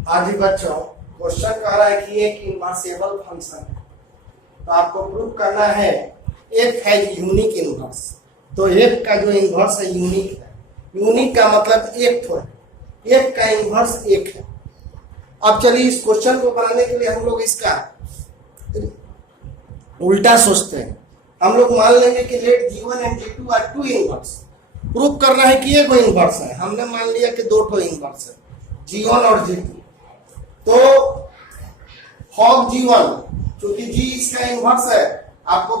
हाँ जी बच्चों, क्वेश्चन कह रहा है कि एक इनवर्सेबल फंक्शन है, तो आपको प्रूव करना है एफ है यूनिक इनवर्स। तो एफ का जो इनवर्स है यूनिक है। यूनिक का मतलब एक तो है, एफ का इनवर्स एक है। अब चलिए इस क्वेश्चन को बनाने के लिए हम लोग इसका उल्टा सोचते हैं। हम लोग मान लेंगे कि let G1 and G2 are two inverse. Prove करना है कि एक इनवर्स है। हमने मान लिया कि दो इनवर्स है, G1 और G2। तो फॉग G1, क्योंकि G इसका इनवर्स है, आपको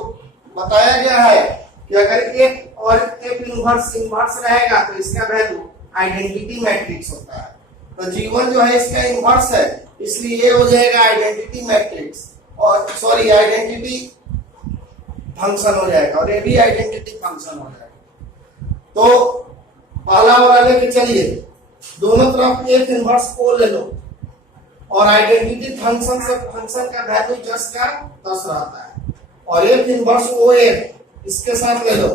बताया गया है कि अगर एक और एक इनवर्स रहेगा तो इसका वैल्यू आइडेंटिटी मैट्रिक्स होता है। तो G1 जो है इसका इनवर्स है, इसलिए ये हो जाएगा आइडेंटिटी मैट्रिक्स, और सॉरी आइडेंटिटी फंक्शन हो जाएगा, और ये भी आइडेंटिटी फंक्शन हो जाएगा। तो पहला वाला लेके चलिए, दोनों तरफ एक इनवर्स को ले लो और आइडेंटिटी फंक्शन से फंक्शन का वैल्यू जस्ट का 10 रहता है, और एक इनवर्स ओ एक इसके साथ ले लो,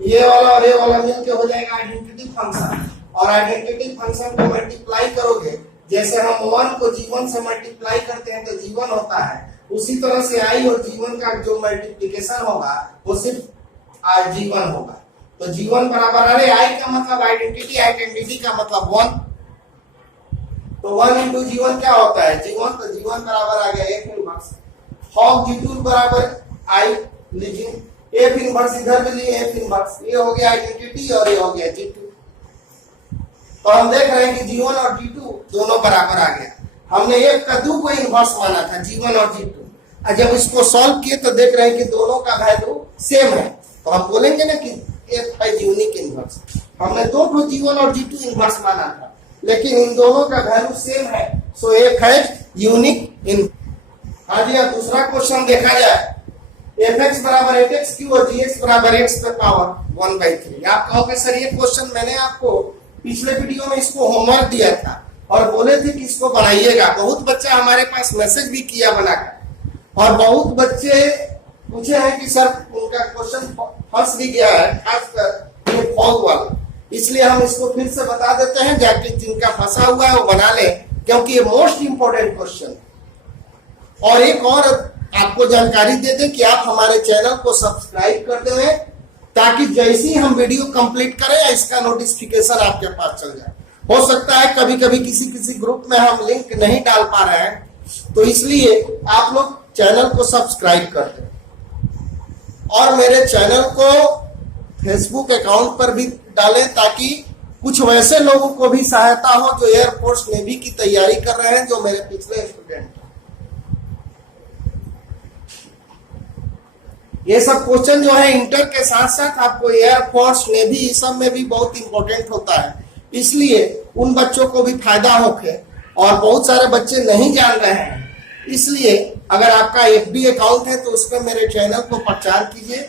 ये वाला और ये वाला मिलके हो जाएगा आइडेंटिटी फंक्शन। और आइडेंटिटी फंक्शन को मल्टीप्लाई करोगे, जैसे हम 1 को G1 से मल्टीप्लाई करते हैं तो G1 होता है, उसी तरह से I और G1 का जो मल्टीप्लिकेशन होगा वो सिर्फ G1 होगा। तो G1 बराबर, अरे I का मतलब आइडेंटिटी, आइडेंटिटी का मतलब 1, तो 1 इंटू G1 क्या होता है G1, तो G1 बराबर आ गया एक इनवर्स। फॉग G2 बराबर I लीजिए, एक इनवर्स इधर भी लिए एक इनवर्स, ये हो गया आइडेंटिटी और ये हो गया G2। तो हम देख रहे हैं कि G1 और G2 दोनों बराबर आ गया। हमने एक का दो को इनवर्स माना था G1 और G2, और जब इसको सॉल्व किए तो देख रहे हैं कि दोनों का वैल्यू सेम है, तो हम बोलेंगे ना कि एक है यूनिक इनवर्स। हमने दो को G1 और G2 इनवर्स माना था, लेकिन इन दोनों का वैल्यू सेम है, सो एक है यूनिक इन। हाँ जी, अब दूसरा क्वेश्चन देखा जाए, fx बराबर 8x क्यूब और gx बराबर x पे पावर 1/3। आप कहोगे सर ये क्वेश्चन मैंने आपको पिछले वीडियो में इसको होमवर्क दिया था और बोले थे कि इसको बनाइएगा। बहुत बच्चा हमारे पास मैसेज भी किया बनाकर, और बहुत बच्चे पूछे हैं कि सर उनका क्वेश्चन फंस भी गया है, खासकर ये फॉग वाला। इसलिए हम इसको फिर से बता देते हैं, जाके जिनका फंसा हुआ है वो बना ले, क्योंकि ये मोस्ट इंपोर्टेंट क्वेश्चन। और एक और आपको जानकारी दे दें कि आप हमारे चैनल को सब्सक्राइब कर दें, ताकि जैसे ही हम वीडियो कंप्लीट करें इसका नोटिफिकेशन आपके पास चल जाए। हो सकता है कभी कभी किसी ग्रुप में हम लिंक नहीं डाल पा रहे हैं, तो इसलिए आप लोग चैनल को सब्सक्राइब कर दें। और मेरे चैनल को फेसबुक अकाउंट पर भी डालें, ताकि कुछ वैसे लोगों को भी सहायता हो जो एयरफोर्स नेवी की तैयारी कर रहे हैं, जो मेरे पिछले स्टूडेंट। ये सब क्वेश्चन जो है इंटर के साथ साथ आपको एयरफोर्स नेवी इस सब में भी बहुत इंपॉर्टेंट होता है, इसलिए उन बच्चों को भी फायदा होके, और बहुत सारे बच्चे नहीं जान रहे हैं। इसलिए अगर आपका FB अकाउंट है तो उसमें मेरे चैनल को प्रचार कीजिए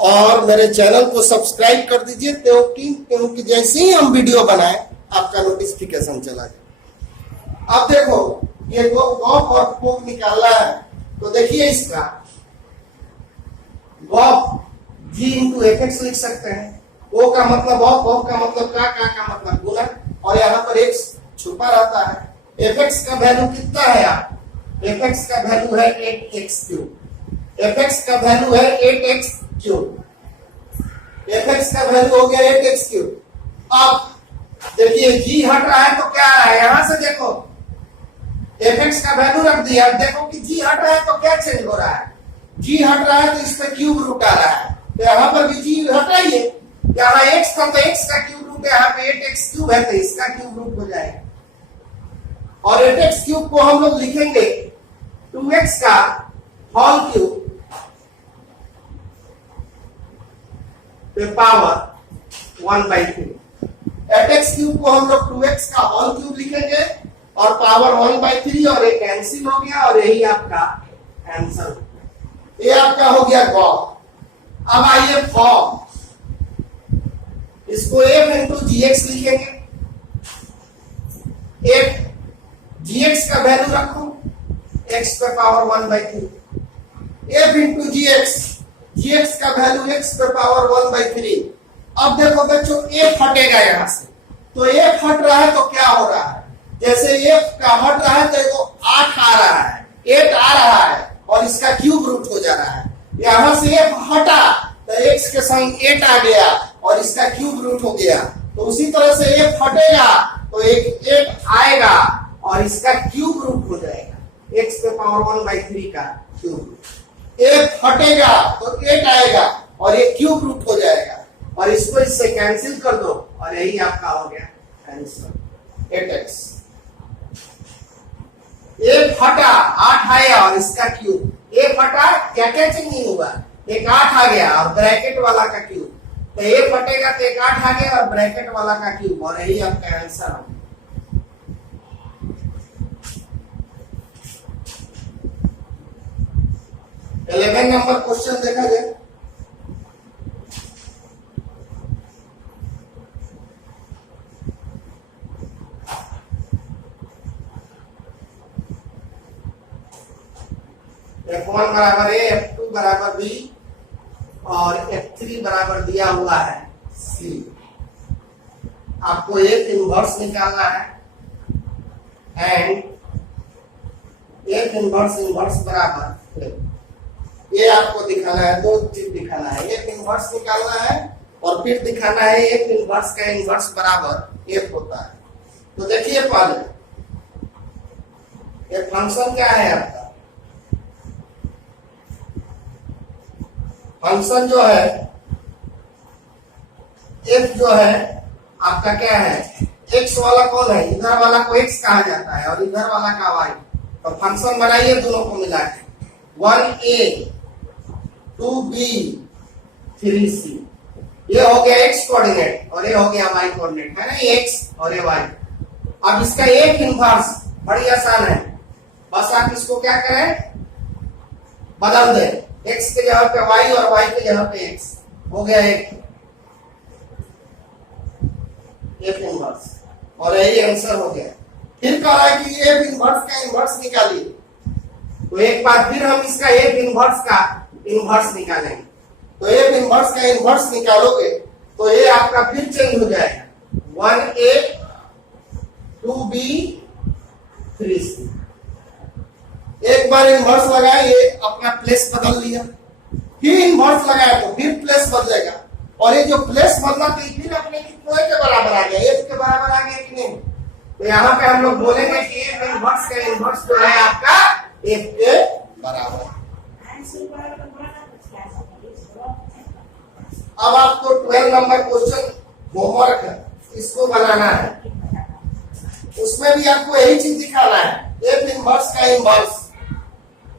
और मेरे चैनल को सब्सक्राइब कर दीजिए, क्योंकि जैसे ही हम वीडियो बनाए आपका नोटिफिकेशन चला जाए। अब देखो ये गॉफ और फोग निकालना है, तो देखिए इसका गॉफ G इंटू fx लिख सकते हैं। O का मतलब ऑफ का मतलब का मतलब गुना, और यहाँ पर x छुपा रहता है। fx का वैल्यू कितना है आप, fx का वैल्यू है 8x क्यूब। fx का वैल्यू है 8x क्यूब, fx का वैल्यू हो गया 8x क्यूब। अब देखिए G हट रहा है तो क्या आ रहा है, यहां से देखो fx का वैल्यू रख दिया, देखो कि G हट रहा है तो क्या चेंज हो रहा है, G हट रहा है तो इस पे क्यूब रूट आ रहा है, तो यहाँ पर भी G हटाइए, यहाँ x था तो x का क्यूब रूट है, यहाँ पे 8x क्यूब है तो इसका क्यूब रूट हो जाएगा। और 8x क्यूब को हम लोग लिखेंगे 2x का होल क्यूब पे पावर 1/3। 8x क्यूब को हम लोग 2x का होल क्यूब लिखेंगे और पावर 1/3, और एक कैंसिल हो गया, और यही आपका आंसर। ये आपका हो गया गॉफ। अब आइए फॉग, इसको f इंटू gx लिखेंगे। f gx का वैल्यू रखो x पे पावर 1/3, f इंटू gx का वैल्यू x पे पावर 1/3। अब देखो बच्चों f हटेगा यहां से, तो f हट रहा है तो क्या हो रहा है, जैसे ये का हट रहा है तो ये तो 8 आ रहा है, 8 आ रहा है और इसका क्यूब रूट हो जा रहा है। यहां से ये हटा तो x के संग 8 आ गया और इसका क्यूब रूट हो गया। तो उसी तरह से ये फटेगा तो एक 8 आएगा और इसका क्यूब रूट हो जाएगा, x पे पावर 1/3 का क्यूब। एक फटेगा तो 8 आएगा और ये क्यूब रूट हो जाएगा और इसको इससे कैंसिल कर दो और यही आपका हो गया आंसर 8x। एक फटा 8 आया और इसका क्यूब, एक फटा क्या क्या चेंजिंग हुआ, एक 8 आ गया और ब्रैकेट वाला का क्यूब, तो ये फटेगा तो एक 8 आ गया और ब्रैकेट वाला का क्यूब और यही आपका आंसर है। इलेवन नंबर क्वेश्चन देखा जाए। F1 बराबर A, F2 बराबर B और F3 बराबर दिया हुआ है C। आपको एक इनवर्स निकालना है एंड एक इनवर्स बराबर ये आपको दिखाना है, दो चीज दिखाना है, एक इनवर्स निकालना है और फिर दिखाना है एक इनवर्स का इनवर्स बराबर एक होता है। तो देखिए पहले ये फंक्शन क्या है आपका, फंक्शन जो है f जो है आपका क्या है, x वाला कौन है, इधर वाला को x कहा जाता है और इधर वाला का y। तो फंक्शन बनाइए दोनों को मिला के 1a 2b 3c। ये हो गया x कोऑर्डिनेट और ये हो गया y कोऑर्डिनेट, है ना, ये x और ये y। अब इसका एक इनवर्स बड़ी आसान है, बस आप इसको क्या करें, बदल दें, x के जगह पे y और y के जगह पे x, हो गया एक इनवर्स और यही आंसर हो गया। फिर कह रहा है कि एक इनवर्स का इनवर्स निकालिए, तो एक बार फिर हम इसका एक इनवर्स का इनवर्स निकालेंगे। तो एक इनवर्स का इनवर्स निकालोगे तो ये आपका फिर चेंज हो जाएगा 1a 2b 3c। एक बार इनवर्स लगाए ये अपना प्लेस बदल लिया, फिर इनवर्स लगाया तो फिर प्लेस बदलेगा और ये जो प्लेस बदला तो फिर अपने कितने के बराबर आ गया, एक के बराबर आ गया कि नहीं। तो यहाँ पे हम लोग बोलेंगे कि एक इनवर्स का इनवर्स जो है आपका एक के बराबर। अब आपको 12 नंबर क्वेश्चन होमवर्क है, इसको बनाना है, उसमें भी आपको यही चीज दिखाना है, एक इनवर्स का इनवर्स,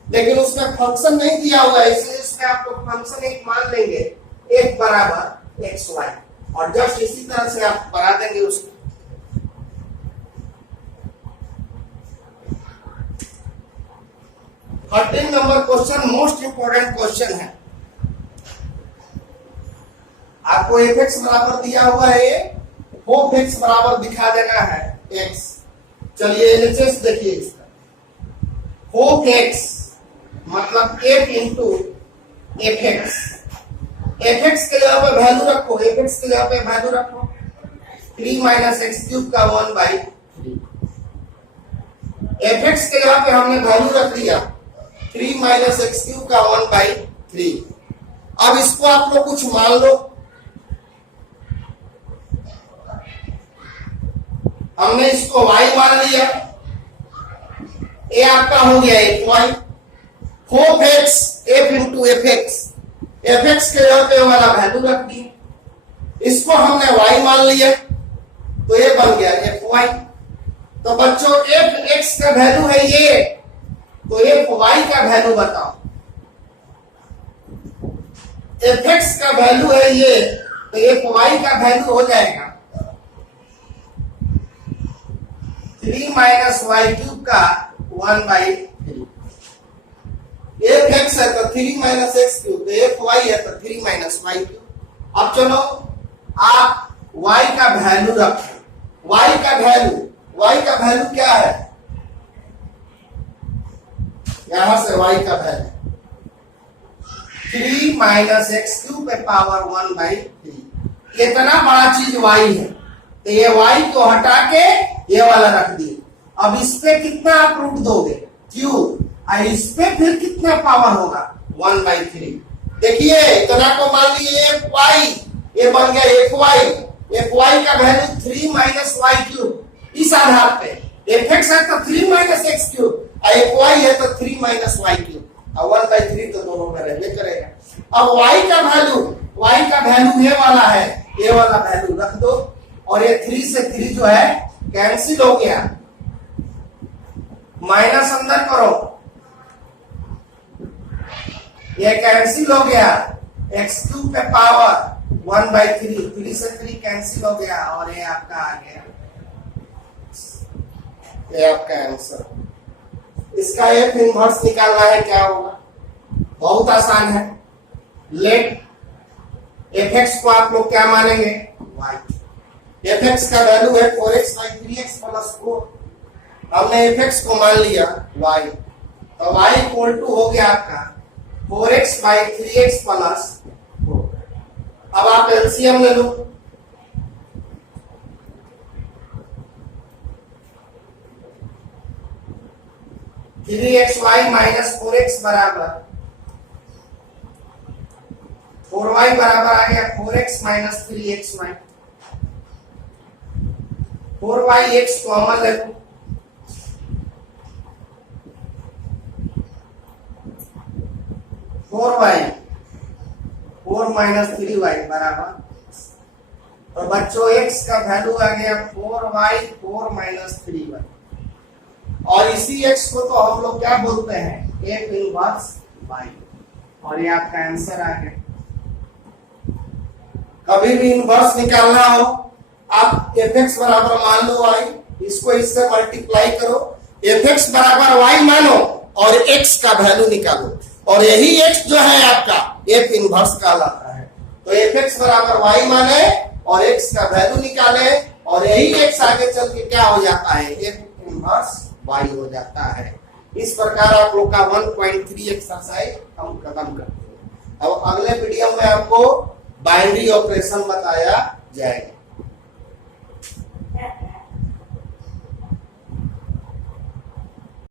लेकिन उसमें फंक्शन नहीं दिया हुआ है, इसलिए इसमें आप लोग फंक्शन एक मान लेंगे, एक बराबर एक्स वाई और जस्ट इसी तरह से आप बना देंगे उसको। Thirteen number question most important question है। आपको एफ एक्स बराबर दिया हुआ है, होप एक्स बराबर दिखा देना है एक्स। चलिए एलएचएस देखिए इसका, होप एक्स मतलब 8 into F x. F x के जगह पे वैल्यू रखो, एफ एक्स के जगह पे वैल्यू रखो 3 माइनस एक्स क्यूब का 1/3। एफ एक्स के जगह पे हमने वैल्यू रख दिया 3 माइनस एक्स क्यूब का 1/3। अब इसको आप लोग कुछ मान लो, हमने इसको y मान लिया, ये आपका हो गया एक y। Hope x F into F x, F x के जगह पे वाला वैल्यू रख दी, इसको हमने y मान लिया तो ये बन गया एफ वाई। तो बच्चों एफ एक्स का वैल्यू है ये, तो एफ वाई का वैल्यू बताओ। एफ एक्स का वैल्यू है ये, तो एफ वाई का वैल्यू हो जाएगा 3 माइनस वाई क्यूब का 1/3। एफ एक्स है तो 3 माइनस एक्स क्यूब, तो एफ वाई है तो 3 माइनस वाई क्यूब। अब चलो आप y का वैल्यू रखें, y का वैल्यू क्या है, यहां से y का वैल्यू 3 माइनस एक्स क्यूब पे पावर 1/3। इतना बड़ा चीज y है, तो ये y को हटा के ये वाला रख दिए, अब इस पे कितना आप रूट दोगे, क्यू, और इस पे फिर कितना पावर होगा, 1/3। देखिए इतना को मान लीजिए एफ वाई, ये बन गया एफ वाई, एफ वाई का वैल्यू 3 माइनस वाई क्यूब, इस आधार पे एफ एक्स है तो 3 माइनस एक्स क्यूब, और एफ वाई है तो 3 माइनस वाई क्यूब, और 1/3 तो दोनों में रहने करेगा। अब y का वैल्यू ये वाला है, ये वाला वैल्यू रख दो, और ये 3 से 3 जो है कैंसिल हो गया, माइनस अंदर करो, ये कैंसिल हो गया, एक्स क्यूब पे पावर 1/3, 3 से 3 कैंसिल हो गया, और ये आपका आ गया, ये आपका आंसर। इसका एफ इनवर्स निकालना है, क्या होगा, बहुत आसान है। लेट एफ एक्स को आप लोग क्या मानेंगे, वाई, एफ एक्स का वैल्यू है 4x/3x + 4, हमने एफ एक्स को मान लिया y, तो y इक्वल टू हो गया आपका 4x/3x + 4। अब आप एलसीएम ले लो, three x y minus 4x बराबर 4y बराबर आ गया 4x minus 3xy, 4y x common ले लो, फोर वाई 4 माइनस 3y बराबर, तो बच्चों x का वैल्यू आ गया 4y 4 माइनस 3y, और इसी x को तो हम लोग क्या बोलते हैं, एफ इनवर्स y, और ये आपका आंसर आ गया। कभी भी इनवर्स निकालना हो, आप एफ एक्स बराबर मान लो y, इसको इससे मल्टीप्लाई करो, एफ एक्स बराबर y मानो और x का वैल्यू निकालो, और यही x जो है आपका एफ इनवर्स कहलाता है। तो एफ एक्स बराबर y माने और x का वैल्यू निकाले, और यही x आगे चल के क्या हो जाता है, एफ इनवर्स y हो जाता है। इस प्रकार आप लोग का 1.3 एक्सरसाइज हम खत्म करते हैं। अब अगले वीडियो में आपको बाइनरी ऑपरेशन बताया जाएगा।